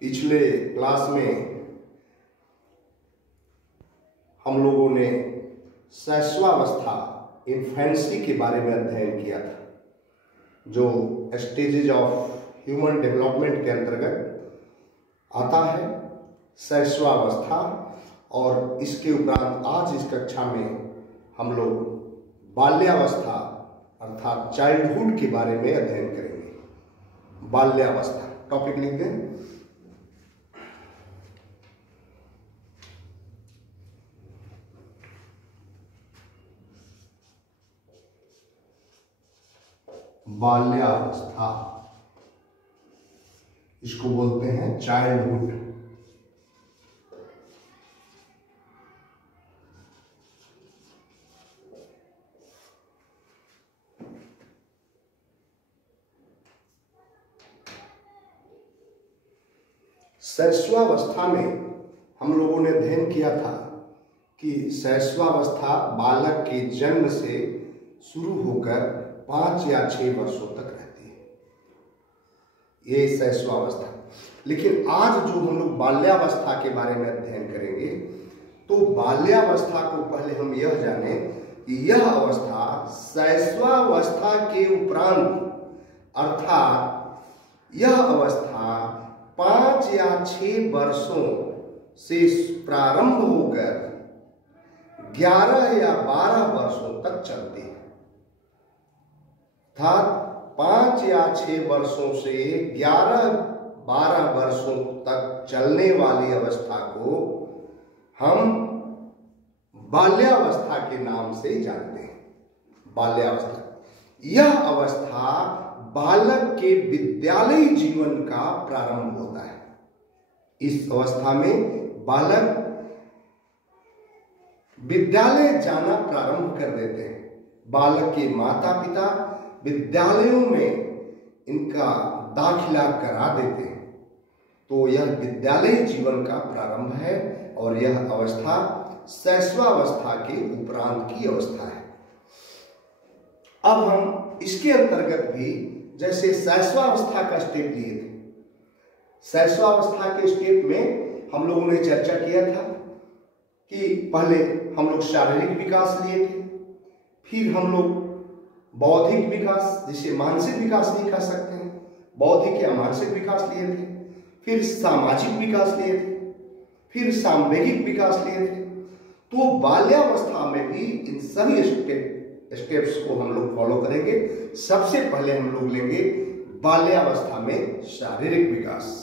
पिछले क्लास में हम लोगों ने शैशवावस्था इन्फेंसी के बारे में अध्ययन किया था, जो स्टेजेज ऑफ ह्यूमन डेवलपमेंट के अंतर्गत आता है शैशवावस्था। और इसके उपरांत आज इस कक्षा में हम लोग बाल्यावस्था अर्थात चाइल्डहुड के बारे में अध्ययन करेंगे। बाल्यावस्था टॉपिक लिख दें। बाल्यावस्था, इसको बोलते हैं चाइल्डहुड। शैशवावस्था में हम लोगों ने अध्ययन किया था कि शैशवावस्था बालक के जन्म से शुरू होकर 5 या 6 वर्षों तक रहती है, ये शैशवावस्था। लेकिन आज जो हम लोग बाल्यावस्था के बारे में अध्ययन करेंगे, तो बाल्यावस्था को पहले हम यह जाने कि यह अवस्था शैशवावस्था के उपरांत अर्थात यह अवस्था 5 या 6 वर्षों से प्रारंभ होकर 11 या 12 वर्षों तक चलती है। अर्थात 5 या 6 वर्षों से 11-12 वर्षों तक चलने वाली अवस्था को हम बाल्यावस्था के नाम से जानते हैं। बाल्यावस्था, यह अवस्था बालक के विद्यालय जीवन का प्रारंभ होता है। इस अवस्था में बालक विद्यालय जाना प्रारंभ कर देते हैं। बालक के माता पिता विद्यालयों में इनका दाखिला करा देते हैं। तो यह विद्यालय जीवन का प्रारंभ है और यह अवस्था शैशवावस्था के उपरांत की अवस्था है। अब हम इसके अंतर्गत भी जैसे शैशवावस्था का स्टेप लिए थे, शैशवावस्था के स्टेप में हम लोगों ने चर्चा किया था कि पहले हम लोग शारीरिक विकास लिए थे, फिर हम लोग बौद्धिक विकास, जिसे मानसिक विकास नहीं कह सकते हैं, बौद्धिक या मानसिक विकास लिए थे, फिर सामाजिक विकास लिए थे, फिर सामवेगिक विकास लिए थे। तो बाल्यावस्था में भी इन सभी स्टेप्स को हम लोग फॉलो करेंगे। सबसे पहले हम लोग लेंगे बाल्यावस्था में शारीरिक विकास।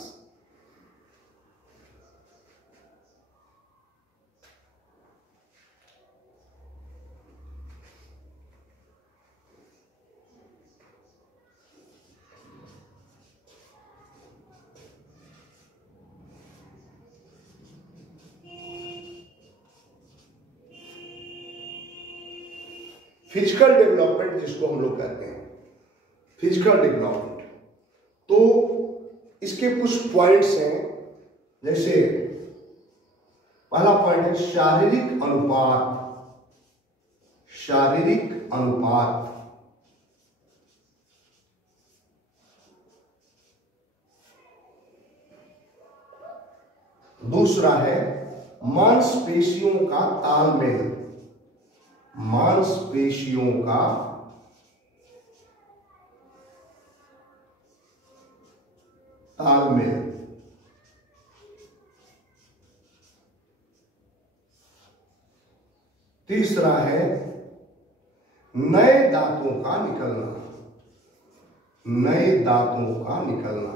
फिजिकल डेवलपमेंट जिसको हम लोग कहते हैं, फिजिकल डेवलपमेंट, तो इसके कुछ पॉइंट्स हैं। जैसे पहला पॉइंट है शारीरिक अनुपात। शारीरिक अनुपात, दूसरा है मांसपेशियों का तालमेल। मांसपेशियों का तालमेल, तीसरा है नए दांतों का निकलना। नए दांतों का निकलना,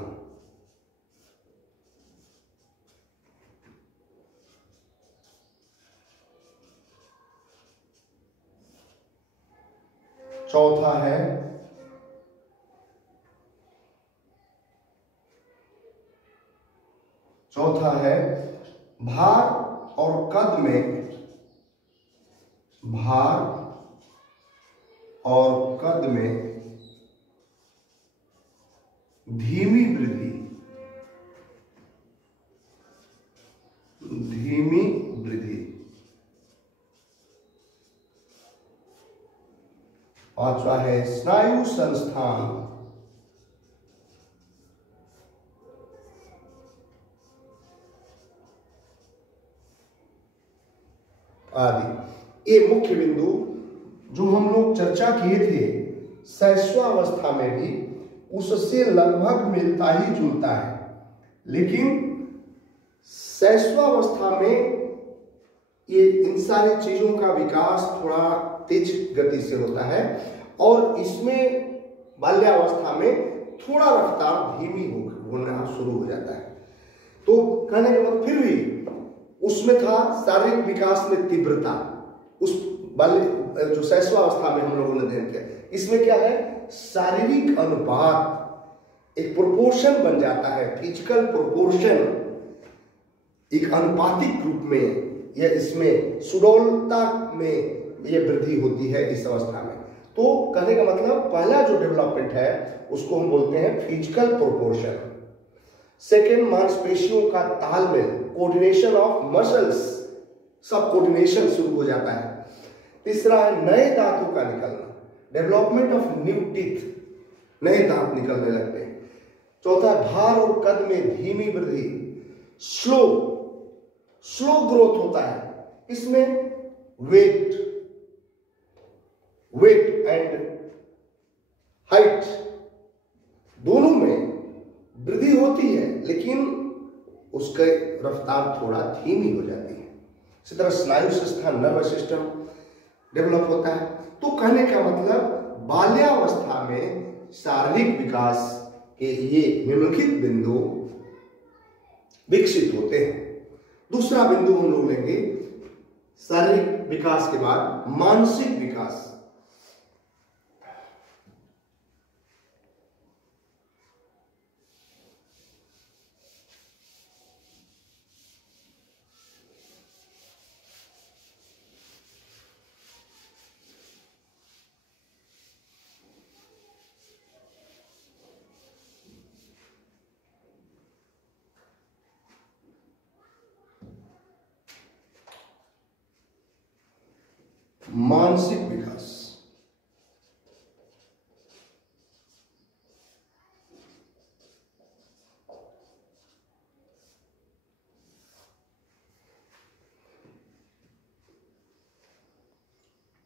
चौथा है भार और कद में, भार और कद में धीमी वृद्धि। धीमी वृद्धि। पांचवा है स्नायु संस्थान। आदि। ये मुख्य बिंदु जो हम लोग चर्चा किए थे शैशवावस्था में भी उससे लगभग मिलता ही जुलता है, लेकिन शैशवावस्था में ये इन सारी चीजों का विकास थोड़ा तेज गति से होता है और इसमें बाल्यावस्था में थोड़ा रफ्तार धीमी होना शुरू हो जाता है। तो कहने के बाद फिर भी उसमें था शारीरिक विकास में तीव्रता, उस बाल्य जो शैशवावस्था में हम लोगों ने देखे, इसमें क्या है शारीरिक अनुपात एक प्रोपोर्शन बन जाता है, फिजिकल प्रोपोर्शन एक अनुपातिक रूप में या इसमें सुडौलता में ये वृद्धि होती है इस अवस्था में। तो कहने का मतलब पहला जो डेवलपमेंट है उसको हम बोलते हैं फिजिकल प्रोपोर्शन। सेकेंड मांसपेशियों का तालमेल, कोऑर्डिनेशन ऑफ मसल्स, सब कोऑर्डिनेशन शुरू हो जाता है। तीसरा है नए दांतों का निकलना, डेवलपमेंट ऑफ न्यू टीथ, नए दांत निकलने लगते हैं। चौथा भार और कद में धीमी वृद्धि, स्लो ग्रोथ होता है। इसमें वेट एंड हाइट दोनों में वृद्धि होती है, लेकिन उसका रफ्तार थोड़ा धीमी हो जाती है। इसी तरह स्नायु संस्था, नर्वस सिस्टम डेवलप होता है। तो कहने का मतलब बाल्यावस्था में शारीरिक विकास के ये निम्नलिखित बिंदु विकसित होते हैं। दूसरा बिंदु हम लोग लेंगे शारीरिक विकास के बाद मानसिक विकास। मानसिक विकास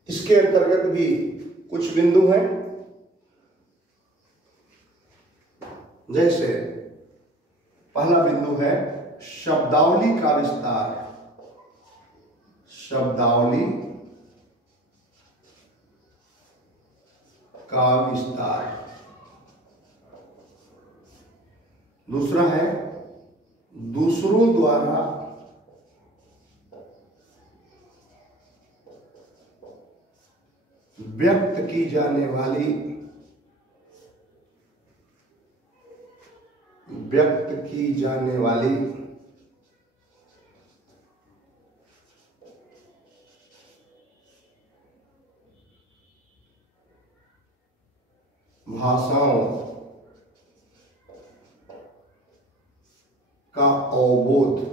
इसके अंतर्गत भी कुछ बिंदु हैं, जैसे पहला बिंदु है शब्दावली का विस्तार। शब्दावली का विस्तार। दूसरा है दूसरों द्वारा व्यक्त की जाने वाली भाषाओं का अवबोध।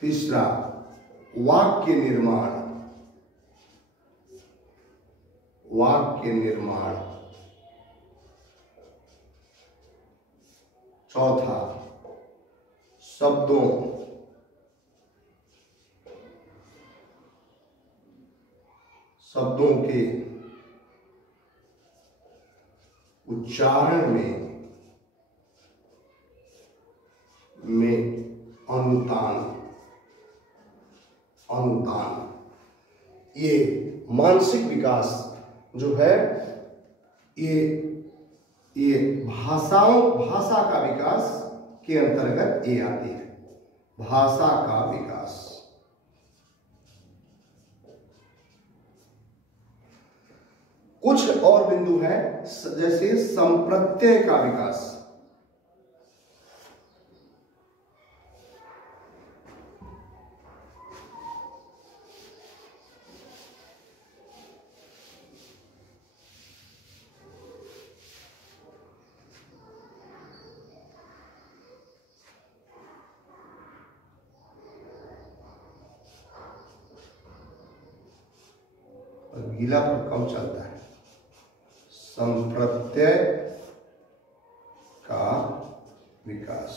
तीसरा वाक्य निर्माण। चौथा शब्दों के उच्चारण में अनुतान। ये मानसिक विकास जो है ये भाषा का विकास के अंतर्गत ये आती है। भाषा का विकास। कुछ और बिंदु है जैसे संप्रत्यय का विकास। गीला पर कम चलता है। संप्रत्यय का विकास।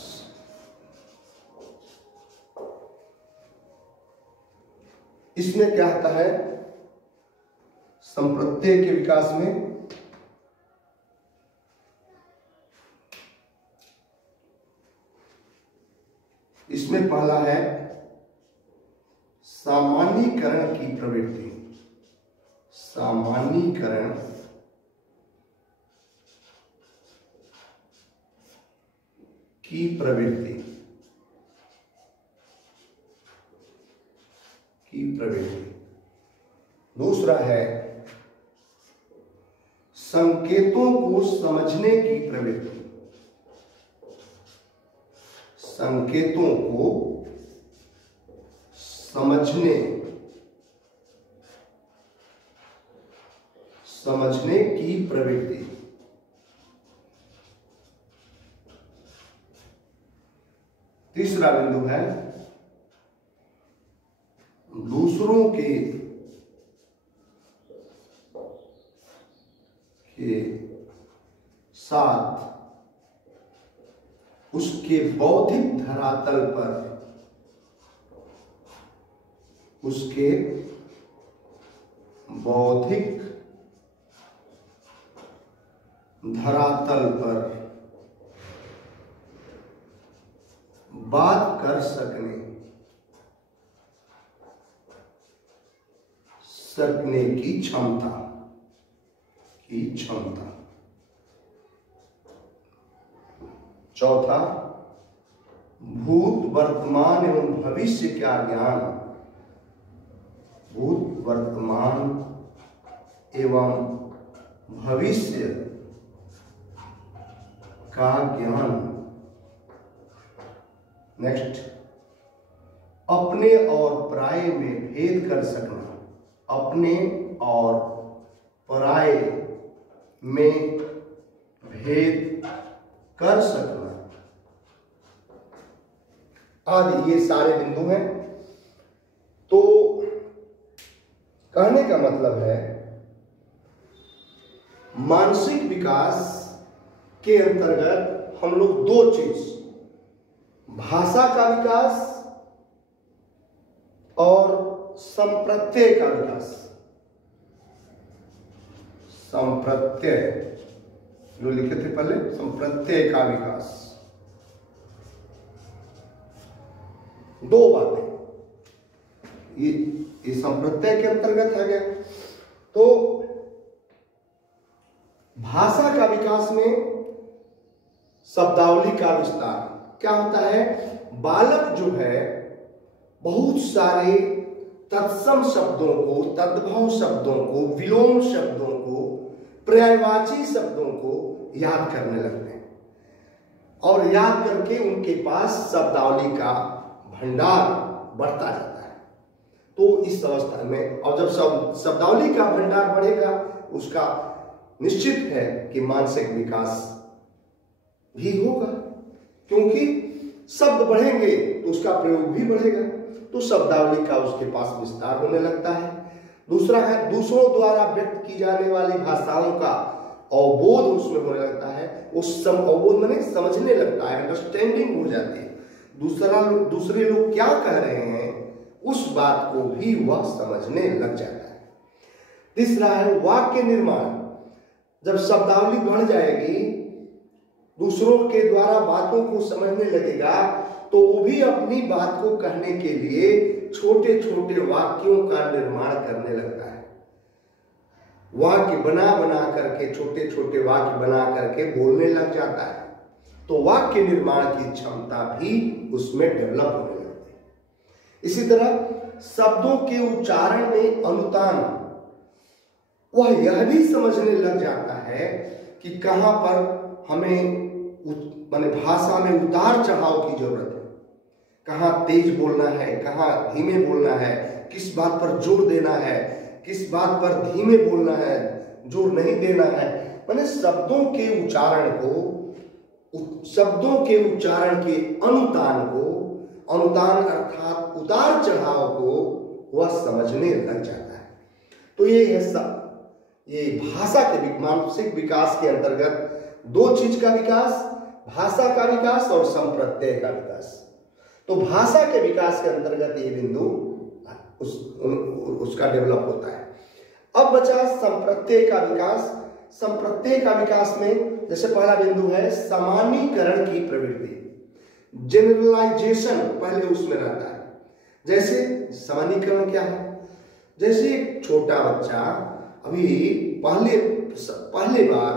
इसमें क्या होता है, संप्रत्यय के विकास में इसमें पहला है सामान्यीकरण की प्रवृत्ति। सामान्यीकरण की प्रवृत्ति दूसरा है संकेतों को समझने की प्रवृत्ति। संकेतों को समझने की प्रवृत्ति। तीसरा बिंदु है दूसरों के साथ उसके बौद्धिक धरातल पर बात कर सकने की क्षमता। चौथा भूत वर्तमान एवं भविष्य का ज्ञान। भूत वर्तमान एवं भविष्य का ज्ञान। नेक्स्ट, अपने और पराये में भेद कर सकना। अपने और पराये में भेद कर सकना आदि ये सारे बिंदु हैं। तो कहने का मतलब है मानसिक विकास के अंतर्गत हम लोग दो चीज, भाषा का विकास और संप्रत्यय का विकास। संप्रत्यय जो लिखे थे पहले, संप्रत्यय का विकास, दो बातें ये संप्रत्यय के अंतर्गत आ गया। तो भाषा का विकास में शब्दावली का विस्तार क्या होता है, बालक जो है बहुत सारे तत्सम शब्दों को, तद्भव शब्दों को, विलोम शब्दों को, पर्यायवाची शब्दों को याद करने लगते हैं और याद करके उनके पास शब्दावली का भंडार बढ़ता जाता है। तो इस अवस्था में, और जब शब्दावली का भंडार बढ़ेगा, उसका निश्चित है कि मानसिक विकास भी होगा, क्योंकि शब्द बढ़ेंगे तो उसका प्रयोग भी बढ़ेगा, तो शब्दावली का उसके पास विस्तार होने लगता है। दूसरा है दूसरों द्वारा व्यक्त की जाने वाली भाषाओं का अवबोध उसमें होने लगता है। उस अवबोध में समझने लगता है, अंडरस्टैंडिंग हो जाती है। दूसरे लोग क्या कह रहे हैं उस बात को भी वह समझने लग जाता है। तीसरा है वाक्य निर्माण। जब शब्दावली बढ़ जाएगी, दूसरों के द्वारा बातों को समझने लगेगा, तो वो भी अपनी बात को कहने के लिए छोटे छोटे वाक्यों का निर्माण करने लगता है। वाक्य बना करके, छोटे छोटे वाक्य बना करके बोलने लग जाता है। तो वाक्य निर्माण की क्षमता भी उसमें डेवलप होने लगती है। इसी तरह शब्दों के उच्चारण में अनुतान, वह यह भी समझने लग जाता है कि कहां पर हमें माने भाषा में उतार चढ़ाव की जरूरत है, कहां तेज बोलना है, कहां धीमे बोलना है, किस बात पर जोर देना है, किस बात पर धीमे बोलना है, जोर नहीं देना है। माने शब्दों के उच्चारण के अनुतान अर्थात उतार चढ़ाव को वह समझने लग जाता है। तो ये है ये भाषा के मानसिक विकास के अंतर्गत दो चीज का विकास, भाषा का विकास और संप्रत्यय का विकास। तो भाषा के विकास के अंतर्गत ये बिंदु उसका डेवलप होता है। अब बचा संप्रत्यय का विकास। संप्रत्यय का विकास में जैसे पहला बिंदु है सामान्यीकरण की प्रवृत्ति, जनरलाइजेशन पहले उसमें रहता है। जैसे सामान्यीकरण क्या है? जैसे एक छोटा बच्चा अभी पहले बार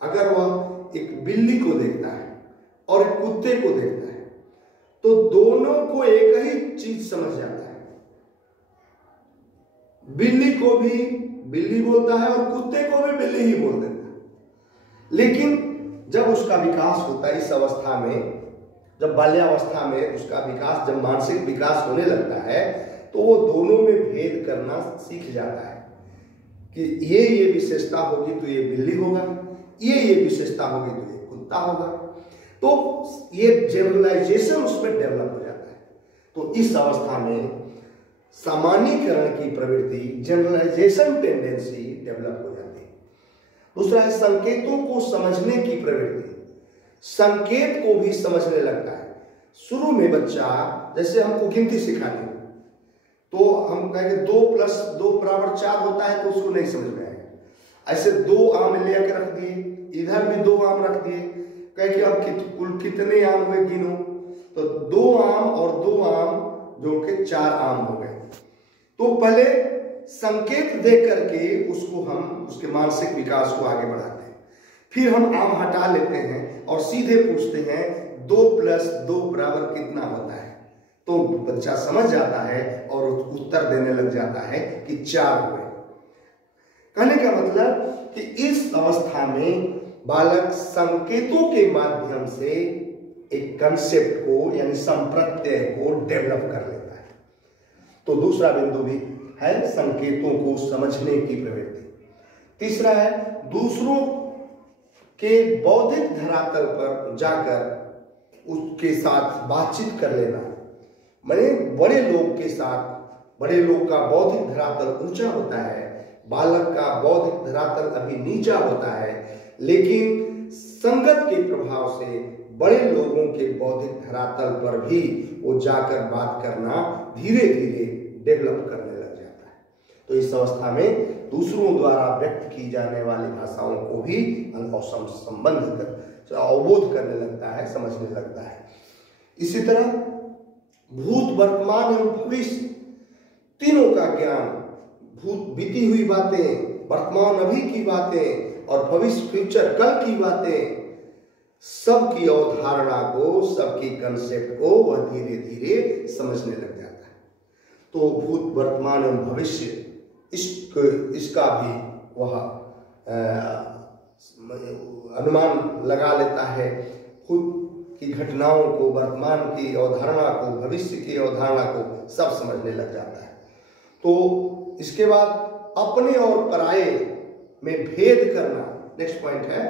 अगर वह एक बिल्ली को देखता है और एक कुत्ते को देखता है तो दोनों को एक ही चीज समझ जाता है। बिल्ली को भी बिल्ली बोलता है और कुत्ते को भी बिल्ली ही बोल देता है। लेकिन जब उसका विकास होता है इस अवस्था में, जब बाल्यावस्था में उसका विकास, जब मानसिक विकास होने लगता है तो वो दोनों में भेद करना सीख जाता है कि ये विशेषता होगी तो ये बिल्ली होगा, ये विशेषता होगी तो ये कुत्ता होगा। तो ये जनरलाइजेशन उसमें डेवलप हो जाता है। तो इस अवस्था में सामान्यीकरण की प्रवृत्ति, जनरलाइजेशन टेंडेंसी डेवलप हो जाती है। दूसरा है संकेतों को समझने की प्रवृत्ति, संकेत को भी समझने लगता है। शुरू में बच्चा, जैसे हमको गिनती सिखानी तो हम कहेंगे 2 + 2 = 4 होता है तो उसको नहीं समझ में आएगा। ऐसे 2 आम ले आकर रख दिए, इधर भी 2 आम रख दिए, कहे कि अब कुल कितने आम हुए गिनो, तो 2 आम और 2 आम जोड़ के 4 आम हो गए। तो पहले संकेत दे करके उसको हम उसके मानसिक विकास को आगे बढ़ाते हैं। फिर हम आम हटा लेते हैं और सीधे पूछते हैं 2 + 2 = कितना होता है, तो बच्चा समझ जाता है और उत्तर देने लग जाता है कि 4 हुए। कहने का मतलब कि इस अवस्था में बालक संकेतों के माध्यम से एक कंसेप्ट को यानी संप्रत्यय को डेवलप कर लेता है। तो दूसरा बिंदु भी है संकेतों को समझने की प्रवृत्ति। तीसरा है दूसरों के बौद्धिक धरातल पर जाकर उसके साथ बातचीत कर लेना। मैंने बड़े लोग के साथ, बड़े लोग का बौद्धिक धरातल ऊंचा होता है, बालक का बौद्धिक धरातल अभी नीचा होता है, लेकिन संगत के प्रभाव से बड़े लोगों के बौद्धिक धरातल पर भी वो जाकर बात करना धीरे धीरे डेवलप करने लग जाता है। तो इस अवस्था में दूसरों द्वारा व्यक्त की जाने वाली भाषाओं को भी संबंध कर अवबोध करने लगता है, समझने लगता है। इसी तरह भूत, वर्तमान एवं भविष्य तीनों का ज्ञान, भूत बीती हुई बातें, वर्तमान अभी की बातें और भविष्य फ्यूचर कल की बातें, सबकी अवधारणा को, सबकी कंसेप्ट को वह धीरे धीरे समझने लग जाता है। तो भूत, वर्तमान एवं भविष्य इसका भी वह अनुमान लगा लेता है। खुद की घटनाओं को, वर्तमान की अवधारणा को, भविष्य की अवधारणा को सब समझने लग जाता है। तो इसके बाद अपने और पराये में भेद करना, नेक्स्ट पॉइंट है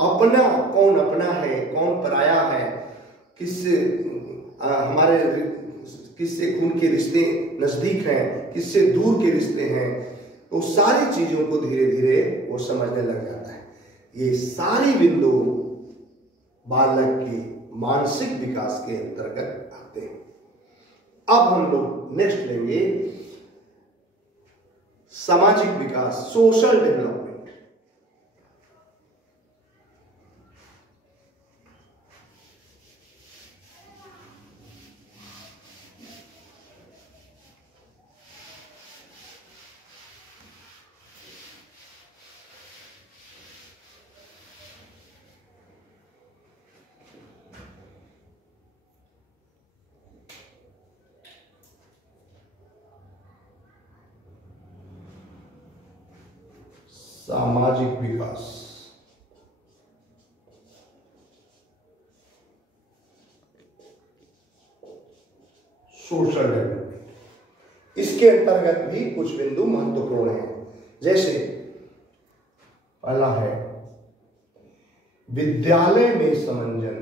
अपना, कौन अपना है, कौन पराया है, किससे हमारे किससे खून के रिश्ते नजदीक हैं, किससे दूर के रिश्ते हैं। तो सारी चीजों को धीरे धीरे वो समझने लग जाता है। ये सारी बिंदु बालक के मानसिक विकास के अंतर्गत आते हैं। अब हम लोग नेक्स्ट लेंगे सामाजिक विकास, सोशल डेवलपमेंट। सामाजिक विकास, सोशल डेवलपमेंट, इसके अंतर्गत भी कुछ बिंदु महत्वपूर्ण हैं। जैसे पहला है विद्यालय में समंजन,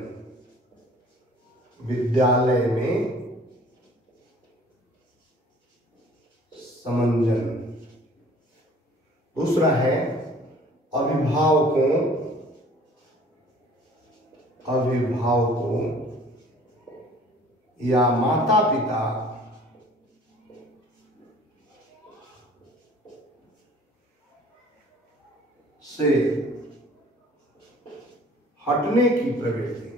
विद्यालय में समंजन। दूसरा है अभिभावकों या माता पिता से हटने की प्रवृत्ति,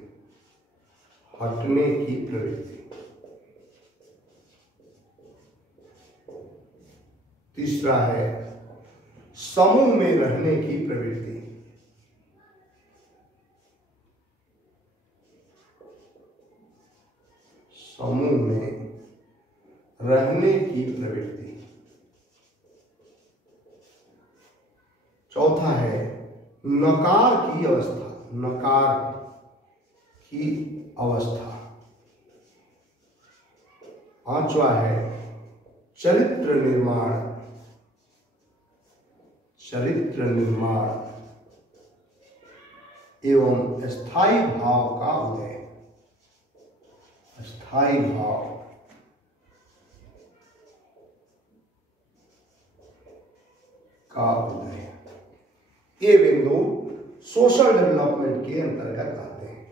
हटने की प्रवृत्ति। तीसरा है समूह में रहने की प्रवृत्ति, समूह में रहने की प्रवृत्ति। चौथा है नकार की अवस्था, नकार की अवस्था। पांचवा है चरित्र निर्माण, चरित्र निर्माण एवं स्थायी भाव का उदय, स्थायी भाव का उदय। ये बिंदु सोशल डेवलपमेंट के अंतर्गत आते हैं।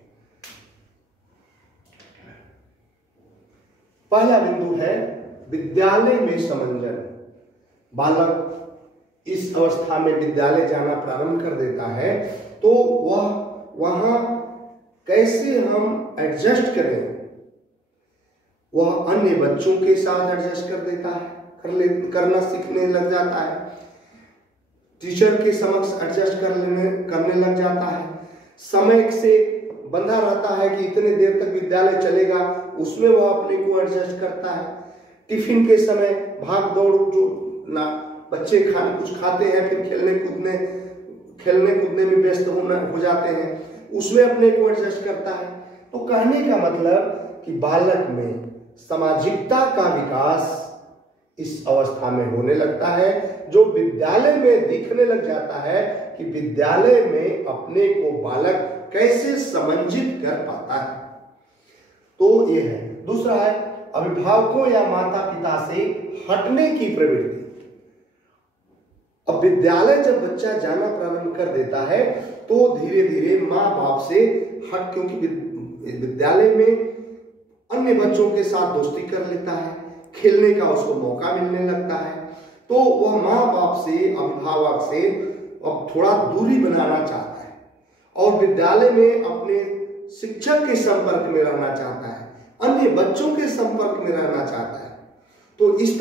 पहला बिंदु है विद्यालय में समंजन। बालक इस अवस्था में विद्यालय जाना प्रारंभ कर देता है तो वह वहां कैसे हम एडजस्ट करें, वह अन्य बच्चों के साथ एडजस्ट कर देता है, करना सीखने लग जाता है, टीचर के समक्ष एडजस्ट करने लग जाता है, समय से बंधा रहता है कि इतने देर तक विद्यालय चलेगा, उसमें वह अपने को एडजस्ट करता है। टिफिन के समय भाग दौड़ जो ना बच्चे कुछ खाते हैं, फिर खेलने कूदने में व्यस्त हो जाते हैं, उसमें अपने को एडजस्ट करता है। तो कहने का मतलब कि बालक में सामाजिकता का विकास इस अवस्था में होने लगता है, जो विद्यालय में दिखने लग जाता है कि विद्यालय में अपने को बालक कैसे समंजित कर पाता है। तो यह है। दूसरा है अभिभावकों या माता पिता से हटने की प्रवृत्ति। अब विद्यालय जब बच्चा जाना प्रारंभ कर देता है तो धीरे धीरे माँ बाप से हट, क्योंकि विद्यालय में अन्य बच्चों के साथ दोस्ती कर लेता है, खेलने का उसको मौका मिलने लगता है, तो वह माँ बाप से, अभिभावक से अब थोड़ा दूरी बनाना चाहता है और विद्यालय में अपने शिक्षक के संपर्क में रहना चाहता है, अन्य बच्चों के संपर्क में रहना चाहता है। तो इस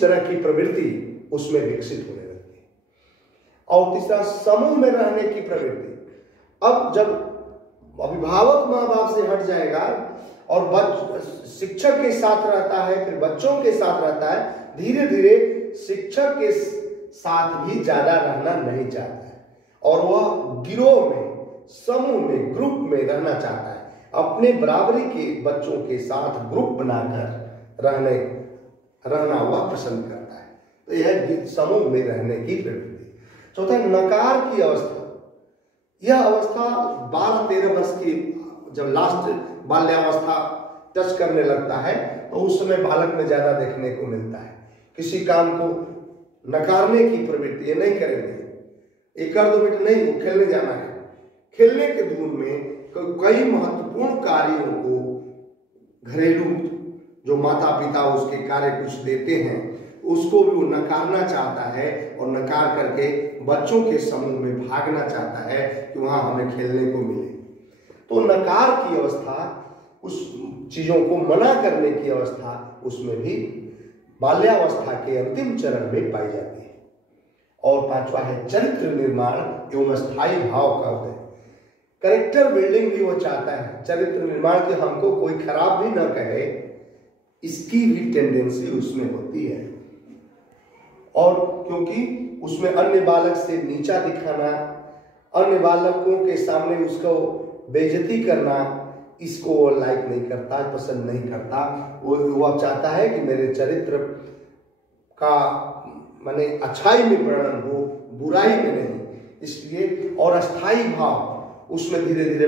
तरह की प्रवृत्ति उसमें विकसित होने लगती है। और तीसरा समूह में रहने की प्रवृत्ति। अब जब अभिभावक माँ बाप से हट जाएगा और शिक्षक के साथ रहता है, फिर बच्चों के साथ रहता है, धीरे धीरे शिक्षक के साथ भी ज्यादा रहना नहीं चाहता है और वह गिरोह में, समूह में, ग्रुप में रहना चाहता है। अपने बराबरी के बच्चों के साथ ग्रुप बनाकर रहना वह पसंद करता है। तो यह समूह में रहने की प्रवृत्ति। चौथा नकार की अवस्था। यह अवस्था 12-13 वर्ष की जब लास्ट बाल्यावस्था टच करने लगता है तो उस समय बालक में ज्यादा देखने को मिलता है। किसी काम को नकारने की प्रवृत्ति, ये नहीं करेंगे, ये कर दो बेटा, नहीं, वो खेलने जाना है। खेलने के धुन में कई महत्वपूर्ण कार्यों को, घरेलू जो माता पिता उसके कार्य कुछ देते हैं, उसको भी वो नकारना चाहता है और नकार करके बच्चों के समूह में भागना चाहता है कि वहां हमें खेलने को मिले। तो नकार की अवस्था, उस चीजों को मना करने की अवस्था उसमें भी बाल्यावस्था के अंतिम चरण में पाई जाती है। और पांचवा है चरित्र निर्माण एवं स्थायी भाव का उदय। कैरेक्टर बिल्डिंग भी वो चाहता है, चरित्र निर्माण के हमको कोई खराब भी न कहे, इसकी भी टेंडेंसी उसमें होती है। और क्योंकि उसमें अन्य बालक से नीचा दिखाना, अन्य बालकों के सामने उसको बेइज्जती करना, इसको वो लाइक नहीं करता, पसंद नहीं करता। वो चाहता है कि मेरे चरित्र का माने अच्छाई में वर्णन हो, बुराई में नहीं। इसलिए और अस्थाई भाव उसमें धीरे धीरे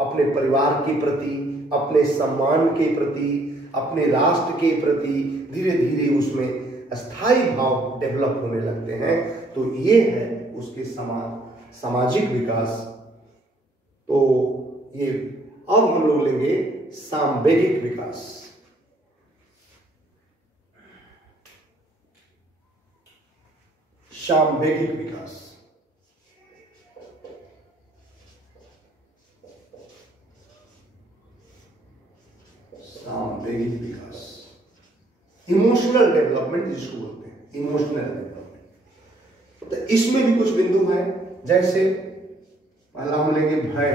अपने परिवार के प्रति, अपने सम्मान के प्रति, अपने राष्ट्र के प्रति धीरे धीरे उसमें अस्थाई भाव डेवलप होने लगते हैं। तो ये है उसके सामाजिक विकास। तो ये अब हम लोग लेंगे सांवेगिक विकास। सांवेगिक विकास। सांवेगिक विकास, इमोशनल डेवलपमेंट जिसको बोलते हैं, इमोशनल डेवलपमेंट। तो इसमें भी कुछ बिंदु हैं, जैसे पहला हम लेंगे भय,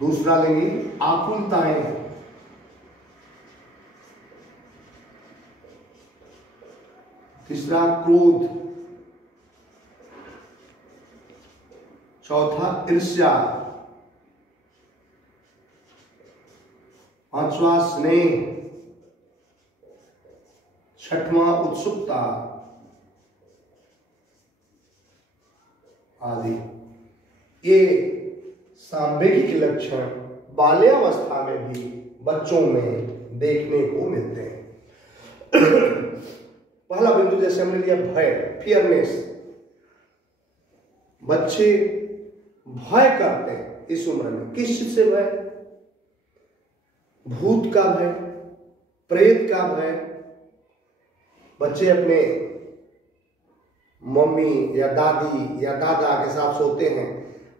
दूसरा लेंगे आकुलताएं, तीसरा क्रोध, चौथा ईर्ष्या, पांचवा स्नेह, छठवां उत्सुकता आदि। ये सांवेगिक लक्षण बाल्यावस्था में भी बच्चों में देखने को मिलते हैं। पहला बिंदु जैसे हमने लिया भय, फियरनेस। बच्चे भय करते हैं इस उम्र में। किस चीज से भय? भूत का भय, प्रेत का भय। बच्चे अपने मम्मी या दादी या दादा के साथ सोते हैं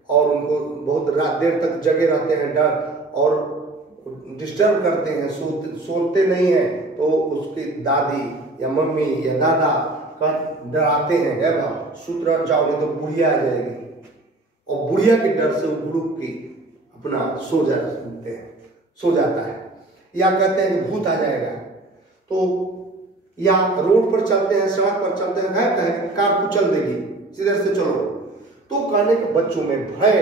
और उनको बहुत रात देर तक जगे रहते हैं, डर और डिस्टर्ब करते हैं, सोते नहीं हैं, तो उसकी दादी या मम्मी या दादा का डराते हैं, है भाव सुत रह जाओ नहीं तो बुढ़िया आ जाएगी, और बुढ़िया के डर से वो बुड़ुक की अपना सो जाता है। या कहते हैं कि भूत आ जाएगा। तो या रोड पर चलते हैं, सड़क पर चलते हैं, कार कुचल देगी, सीधे से चलो, तो कहने के बच्चों में भय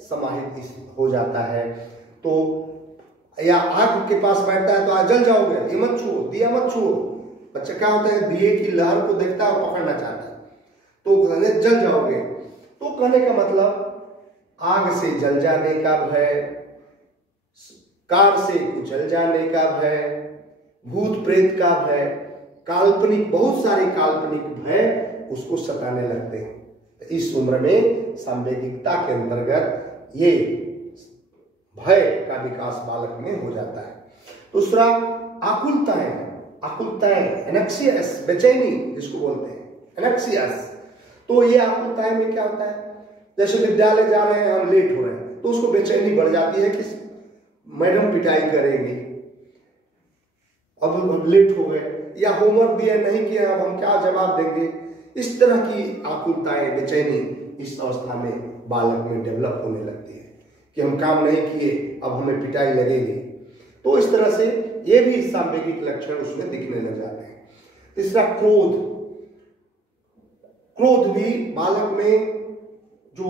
समाहित हो जाता है। तो या आग के पास बैठता है तो आज जल जाओगे, ये मत छुओ, दिया मत छुओ। बच्चा क्या होता है, दिए की लहर को देखता है और पकड़ना चाहता है, तो कहने जल जाओगे। तो कहने का मतलब आग से जल जाने का भय, कार से कुचल जाने का भय, भूत प्रेत का भय, काल्पनिक, बहुत सारे काल्पनिक भय उसको सताने लगते हैं। इस उम्र में सांवेगिकता के अंतर्गत ये भय का विकास बालक में हो जाता है। दूसरा आकुलताएं, एनेक्सियस, बेचैनी जिसको बोलते हैं, एनेक्सियस। तो ये आकुलताएं में क्या होता है, जैसे विद्यालय जा रहे हैं, हम लेट हो रहे हैं, तो उसको बेचैनी बढ़ जाती है कि मैडम पिटाई करेंगी, अब हम लेट हो गए, या होमवर्क दिया नहीं किया, अब हम क्या जवाब देंगे। इस तरह की आकुलताएं, बेचैनी इस अवस्था में बालक में डेवलप होने लगती है कि हम काम नहीं किए, अब हमें पिटाई लगेगी। तो इस तरह से ये भी सांवेगिक लक्षण उसमें दिखने लग जाते हैं। तीसरा क्रोध। क्रोध भी बालक में, जो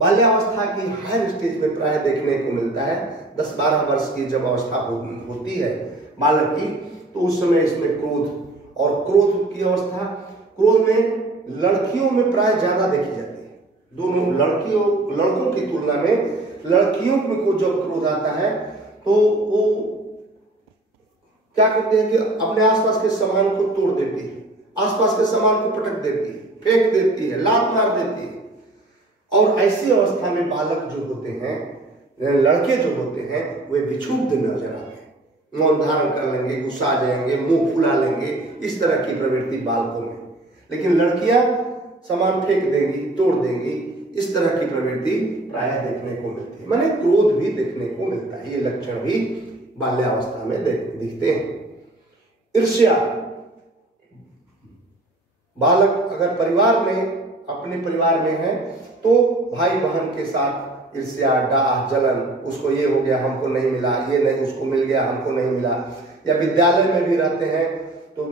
बाल्यावस्था की हायर स्टेज में प्राय देखने को मिलता है, 10-12 वर्ष की जब अवस्था होती है बालक की, तो उस समय इसमें क्रोध, और क्रोध की अवस्था, क्रोध में लड़कियों में प्राय ज्यादा देखी जाती है। दोनों लड़कों की तुलना में लड़कियों में को जब क्रोध आता है तो वो क्या करते हैं कि अपने आसपास के सामान को तोड़ देती है, आसपास के सामान को पटक देती है, फेंक देती है, लात मार देती है। और ऐसी अवस्था में बालक जो होते हैं, लड़के जो होते हैं, वे विक्षुब्ध नजर आते हैं, मौन धारण कर लेंगे, गुस्सा आ जाएंगे, मुंह फुला लेंगे, इस तरह की प्रवृत्ति बालकों में। लेकिन लड़कियां सामान फेंक देंगी, तोड़ देंगी, इस तरह की प्रवृत्ति प्रायः देखने को मिलती है। माने क्रोध भी देखने को मिलता है, ये लक्षण भी बाल्यावस्था में दिखते हैं। ईर्ष्या, बालक अगर परिवार में, अपने परिवार में है, तो भाई बहन के साथ ईर्ष्या, डाह, जलन, उसको ये हो गया, हमको नहीं मिला, ये नहीं, उसको मिल गया, हमको नहीं मिला। या विद्यालय में भी रहते हैं तो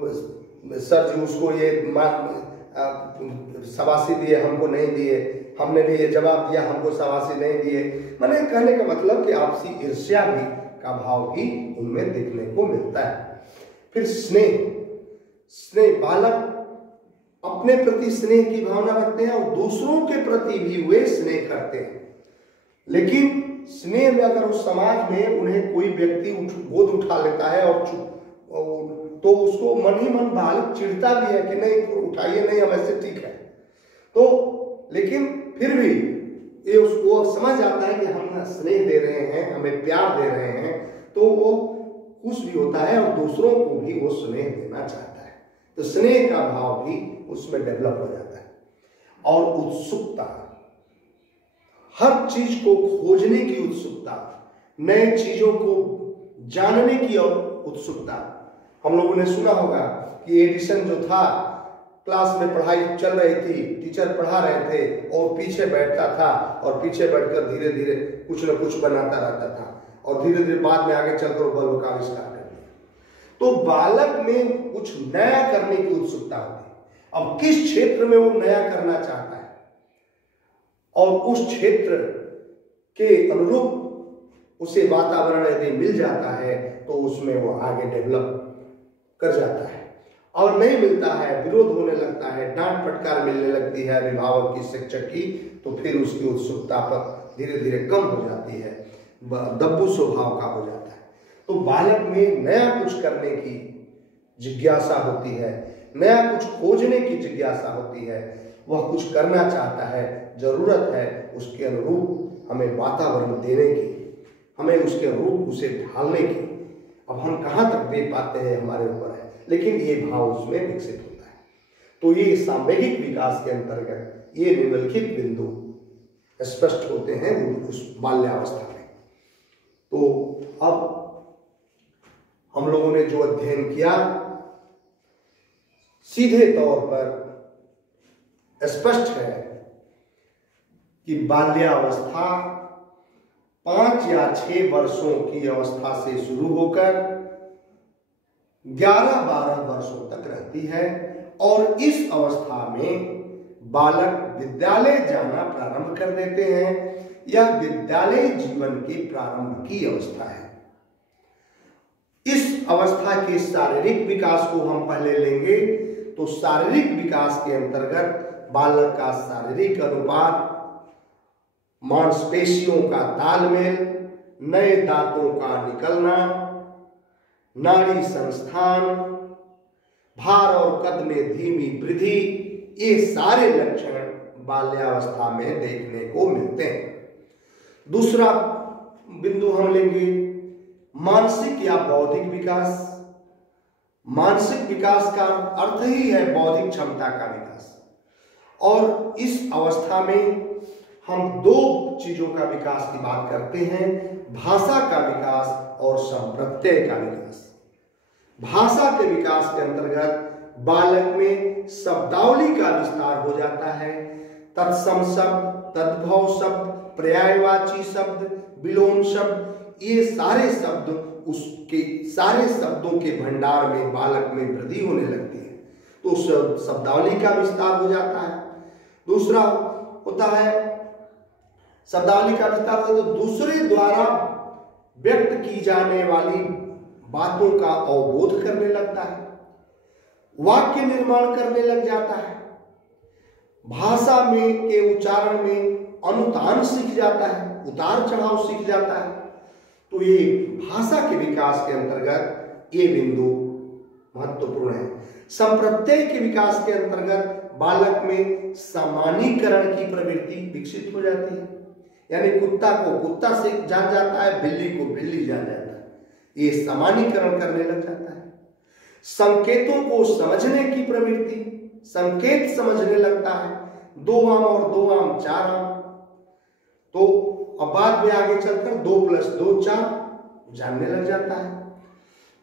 सर जी उसको ये शाबाशी दिए, हमको नहीं दिए, हमने भी ये जवाब दिया, हमको शाबाशी नहीं दिए। मैंने कहने का मतलब कि आपसी ईर्ष्या भी का भाव भी उनमें देखने को मिलता है। फिर स्नेह, बालक अपने प्रति स्नेह की भावना रखते हैं और दूसरों के प्रति भी वे स्नेह करते हैं। लेकिन स्नेह में अगर उस समाज में उन्हें कोई व्यक्ति गोद उठा लेता है और तो उसको मन ही मन बालक चिढ़ता भी है कि नहीं उठाइए, नहीं हम ऐसे ठीक है। तो लेकिन फिर भी ये उसको समझ आता है कि हम स्नेह दे रहे हैं, हमें प्यार दे रहे हैं, तो वो खुश भी होता है और दूसरों को भी वो स्नेह देना चाहता है। तो स्नेह का भाव भी उसमें डेवलप हो जाता है। और उत्सुकता, हर चीज को खोजने की उत्सुकता, नए चीजों को जानने की उत्सुकता। हम लोगों ने सुना होगा कि एडिसन जो था, क्लास में पढ़ाई चल रही थी, टीचर पढ़ा रहे थे और पीछे बैठता था और पीछे बैठकर धीरे धीरे कुछ न कुछ बनाता रहता था और धीरे धीरे बाद में आगे चलकर बल्ब का आविष्कार कर दिया। तो बालक में कुछ नया करने की उत्सुकता होती है। अब किस क्षेत्र में वो नया करना चाहता है और उस क्षेत्र के अनुरूप उसे वातावरण यदि मिल जाता है तो उसमें वो आगे डेवलप कर जाता है। और नहीं मिलता है, विरोध होने लगता है, डांट फटकार मिलने लगती है अभिभावक की, शिक्षक की, तो फिर उसकी उत्सुकता पर धीरे धीरे कम हो जाती है, दब्बू स्वभाव का हो जाता है। तो बालक में नया कुछ करने की जिज्ञासा होती है, नया कुछ खोजने की जिज्ञासा होती है, वह कुछ करना चाहता है। जरूरत है उसके अनुरूप हमें वातावरण देने की, हमें उसके अनुरूप उसे ढालने की। अब हम कहाँ तक दे पाते हैं हमारे ऊपर है, लेकिन ये भाव उसमें विकसित होता है। तो ये सामूहिक विकास के अंतर्गत ये निम्नलिखित बिंदु स्पष्ट होते हैं उस बाल्यावस्था में। तो अब हम लोगों ने जो अध्ययन किया, सीधे तौर पर स्पष्ट है कि बाल्यावस्था 5 या 6 वर्षों की अवस्था से शुरू होकर 11-12 वर्षों तक रहती है और इस अवस्था में बालक विद्यालय जाना प्रारंभ कर देते हैं। यह विद्यालय जीवन के प्रारंभ की अवस्था है। इस अवस्था के शारीरिक विकास को हम पहले लेंगे तो शारीरिक विकास के अंतर्गत बालक का शारीरिक अनुपात, मांसपेशियों का तालमेल, नए दांतों का निकलना, नाड़ी संस्थान, भार और कद में धीमी वृद्धि, ये सारे लक्षण बाल्यावस्था में देखने को मिलते हैं। दूसरा बिंदु हम लेंगे मानसिक या बौद्धिक विकास। मानसिक विकास का अर्थ ही है बौद्धिक क्षमता का विकास। और इस अवस्था में हम 2 चीजों का विकास की बात करते हैं, भाषा का विकास और संप्रत्यय का विकास। भाषा के विकास के अंतर्गत बालक में शब्दावली का विस्तार हो जाता है। तत्सम शब्द, तद्भव शब्द, पर्यायवाची शब्द, विलोम शब्द, ये सारे शब्द, उसके सारे शब्दों के भंडार में बालक में वृद्धि होने लगती है। तो शब्दावली का विस्तार हो जाता है। दूसरा होता है शब्दावली का विस्तार हो तो दूसरे द्वारा व्यक्त की जाने वाली बातों का अवबोध करने लगता है, वाक्य निर्माण करने लग जाता है, भाषा में के उच्चारण में अनुतान सीख जाता है, उतार चढ़ाव सीख जाता है। तो ये भाषा के विकास के अंतर्गत ये बिंदु महत्वपूर्ण है। संप्रत्यय के विकास के अंतर्गत बालक में सामान्यीकरण की प्रवृत्ति विकसित हो जाती है, यानी कुत्ता को कुत्ता से जान जाता है, बिल्ली को बिल्ली जान जाता है, ये सामान्यीकरण करने लग जाता है। संकेतों को समझने की प्रवृत्ति, संकेत समझने लगता है, 2 आम और 2 आम 4 आम, तो अब बाद में आगे चलकर 2 + 2 4 जानने लग जाता है।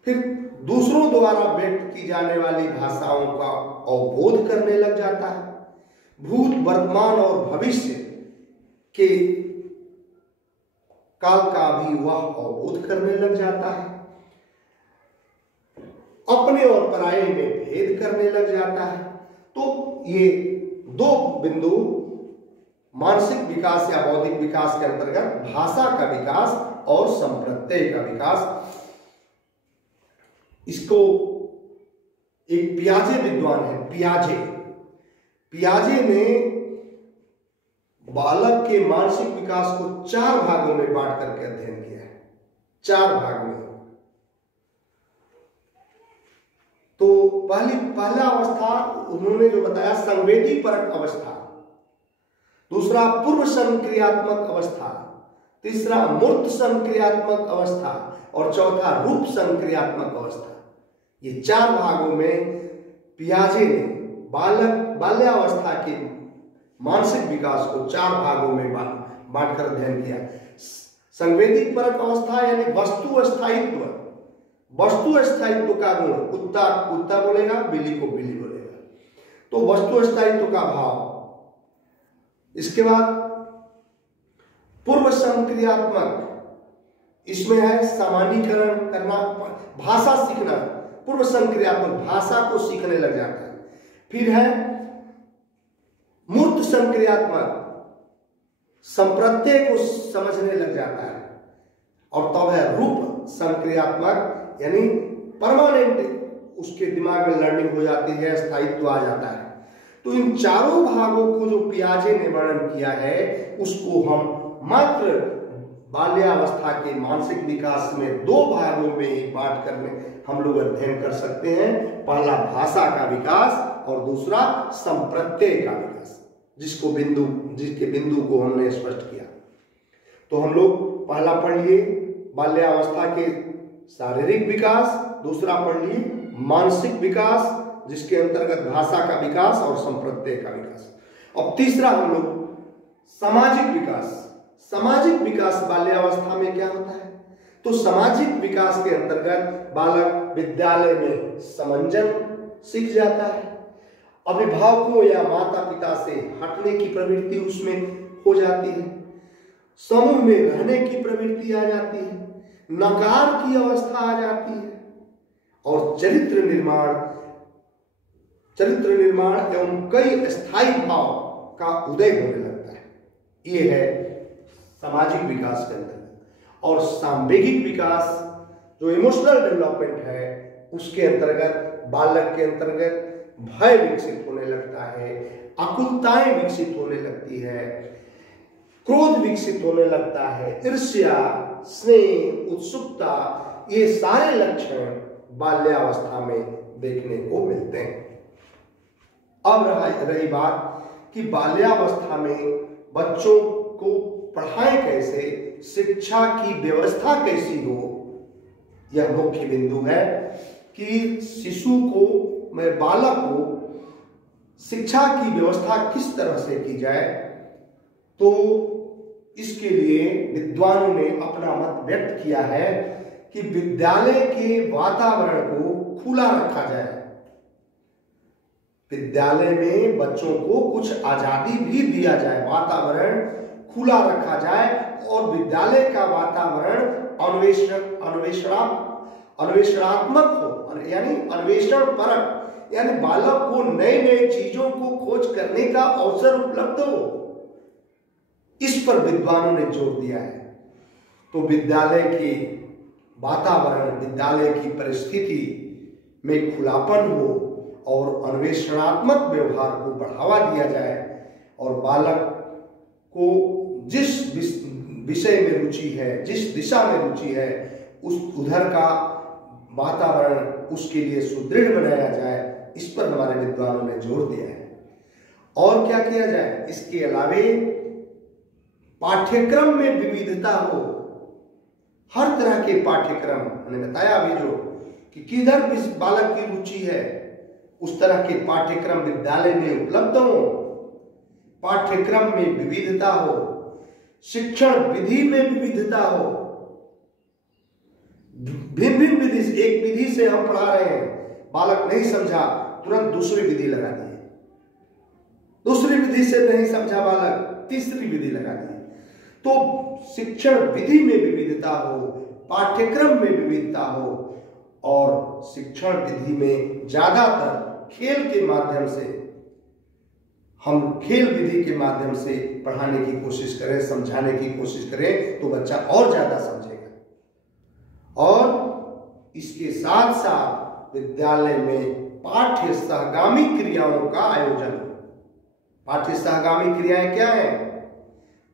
फिर दूसरों द्वारा व्यक्त की जाने वाली भाषाओं का अवबोध करने लग जाता है। भूत, वर्तमान और भविष्य के काल का भी वह अवबोध करने लग जाता है। अपने और पराये में भेद करने लग जाता है। तो ये 2 बिंदु मानसिक विकास या बौद्धिक विकास के अंतर्गत भाषा का विकास और संप्रत्यय का विकास। इसको एक पियाजे विद्वान है, पियाजे ने बालक के मानसिक विकास को 4 भागों में बांट करके अध्ययन किया है, 4 भाग में। तो पहला अवस्था उन्होंने जो बताया संवेदी परक अवस्था, दूसरा पूर्व संक्रियात्मक अवस्था, तीसरा मूर्त संक्रियात्मक अवस्था और चौथा रूप संक्रियात्मक अवस्था। ये 4 भागों में पियाजे ने बाल्यावस्था के मानसिक विकास को 4 भागों में बांटकर अध्ययन किया। संवेदी परक अवस्था यानी वस्तु स्थायित्व का गुण, कुत्ता कुत्ता बोलेगा, बिल्ली को बिल्ली बोलेगा, तो वस्तु स्थायित्व का भाव। इसके बाद पूर्व संक्रियात्मक, इसमें है सामान्यीकरण करना, भाषा सीखना, पूर्व संक्रियात्मक भाषा को सीखने लग जाता है। फिर है मूर्त संक्रियात्मक, संप्रत्यय को समझने लग जाता है। और तब है रूप संक्रियात्मक यानी परमानेंट, उसके दिमाग में लर्निंग हो जाती है, स्थायित्व आ जाता है। तो इन चारों भागों को जो पियाजे ने वर्णन किया है उसको हम मात्र बाल्यावस्था के मानसिक विकास में 2 भागों में ही बांट कर हम लोग अध्ययन कर सकते हैं। पहला भाषा का विकास और दूसरा संप्रत्यय का विकास, जिसके बिंदु को हमने स्पष्ट किया। तो हम लोग पहला पढ़ लिए बाल्यावस्था के शारीरिक विकास, दूसरा पढ़ लिए मानसिक विकास जिसके अंतर्गत भाषा का विकास और संप्रत्यय का विकास। अब तीसरा हम लोग सामाजिक विकास। सामाजिक विकास बाल्यावस्था में क्या होता है? तो सामाजिक विकास के अंतर्गत बालक विद्यालय में समंजन सीख जाता है, अभिभावकों या माता पिता से हटने की प्रवृत्ति उसमें हो जाती है, समूह में रहने की प्रवृत्ति आ जाती है, नकार की अवस्था आ जाती है और चरित्र निर्माण एवं कई स्थायी भाव का उदय होने लगता है। ये है सामाजिक विकास के अंतर्गत। और सांवेगिक विकास जो इमोशनल डेवलपमेंट है उसके अंतर्गत बालक के अंतर्गत भय विकसित होने लगता है, आकुलताएं विकसित होने लगती है, क्रोध विकसित होने लगता है, ईर्ष्या, स्नेह, उत्सुकता, ये सारे लक्षण बाल्यावस्था में देखने को मिलते हैं। अब रही बात कि बाल्यावस्था में बच्चों को पढ़ाएं कैसे, शिक्षा की व्यवस्था कैसी हो, यह मुख्य बिंदु है कि शिशु को बालक को शिक्षा की व्यवस्था किस तरह से की जाए। तो इसके लिए विद्वानों ने अपना मत व्यक्त किया है कि विद्यालय के वातावरण को खुला रखा जाए। विद्यालय में बच्चों को कुछ आजादी भी दिया जाए, वातावरण खुला रखा जाए और विद्यालय का वातावरण अन्वेषणात्मक हो, यानी अन्वेषण परक, यानी बालक को नए नए चीजों को खोज करने का अवसर उपलब्ध हो। इस पर विद्वानों ने जोर दिया है। तो विद्यालय के वातावरण, विद्यालय की परिस्थिति में खुलापन हो और अन्वेषणात्मक व्यवहार को बढ़ावा दिया जाए और बालक को जिस विषय में रुचि है, जिस दिशा में रुचि है, उधर का वातावरण उसके लिए सुदृढ़ बनाया जाए, इस पर हमारे विद्वानों ने जोर दिया है। और क्या किया जाए? इसके अलावे पाठ्यक्रम में विविधता हो, हर तरह के पाठ्यक्रम, मैंने बताया अभी जो कि किधर भी बालक की रुचि है उस तरह के पाठ्यक्रम विद्यालय में उपलब्ध हो, पाठ्यक्रम में विविधता हो, शिक्षण विधि में विविधता हो, भिन्न भिन्न विधि, एक विधि से हम पढ़ा रहे हैं, बालक नहीं समझा तुरंत दूसरी विधि लगा दी, दूसरी विधि से नहीं समझा बालक तीसरी विधि लगा दी। तो शिक्षण विधि में विविधता हो, पाठ्यक्रम में विविधता हो और शिक्षण विधि में ज्यादातर खेल के माध्यम से, हम खेल विधि के माध्यम से पढ़ाने की कोशिश करें, समझाने की कोशिश करें तो बच्चा और ज्यादा समझेगा। और इसके साथ साथ विद्यालय में पाठ्य सहगामी क्रियाओं का आयोजन। पाठ्य सहगामी क्रियाएं क्या है?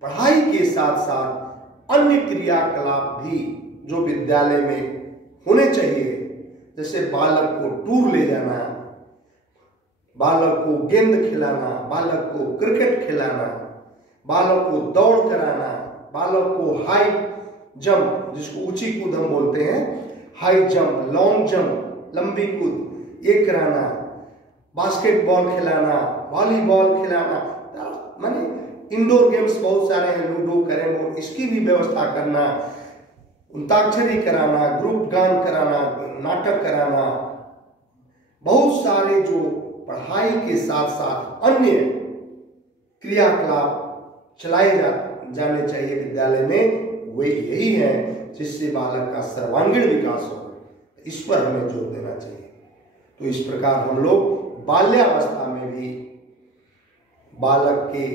पढ़ाई के साथ साथ अन्य क्रियाकलाप भी जो विद्यालय में होने चाहिए, जैसे बालक को टूर ले जाना, बालक को गेंद खिलाना, बालक को क्रिकेट खिलाना, बालक को दौड़ कराना, बालक को हाई जंप, जिसको ऊंची कूद हम बोलते हैं, हाई जंप, लॉन्ग जंप, लंबी कूद, ये कराना, बास्केटबॉल खिलाना, वॉलीबॉल खिलाना, माने इंडोर गेम्स बहुत सारे हैं, लूडो, कैरम बोर्ड, इसकी भी व्यवस्था करना, अंताक्षरी कराना, ग्रुप गान कराना, नाटक कराना, बहुत सारे जो पढ़ाई के साथ साथ अन्य क्रियाकलाप चलाए जाने चाहिए विद्यालय में, वे यही है जिससे बालक का सर्वांगीण विकास हो। इस पर हमें जोर देना चाहिए। तो इस प्रकार हम लोग बाल्यावस्था में भी बालक के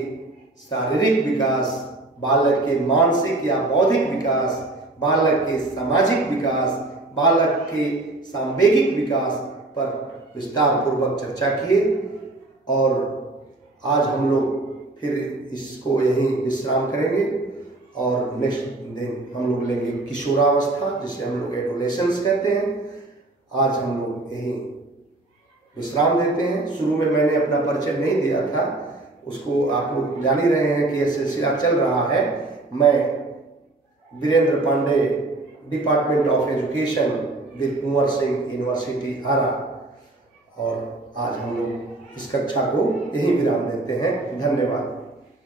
शारीरिक विकास, बालक के मानसिक या बौद्धिक विकास, बालक के सामाजिक विकास, बालक के सांवेगिक विकास पर विस्तार पूर्वक चर्चा किए। और आज हम लोग फिर इसको यहीं विश्राम करेंगे और नेक्स्ट दिन हम लोग लेंगे किशोरावस्था, जिसे हम लोग एडोलेसेंस कहते हैं। आज हम लोग यहीं विश्राम देते हैं। शुरू में मैंने अपना परिचय नहीं दिया था, उसको आप लोग जान ही रहे हैं कि यह सिलसिला चल रहा है। मैं Virendra Pandey, department of education with Kunwar Singh university Ara, और आज हम लोग इस कक्षा को यहीं विराम देते हैं। धन्यवाद।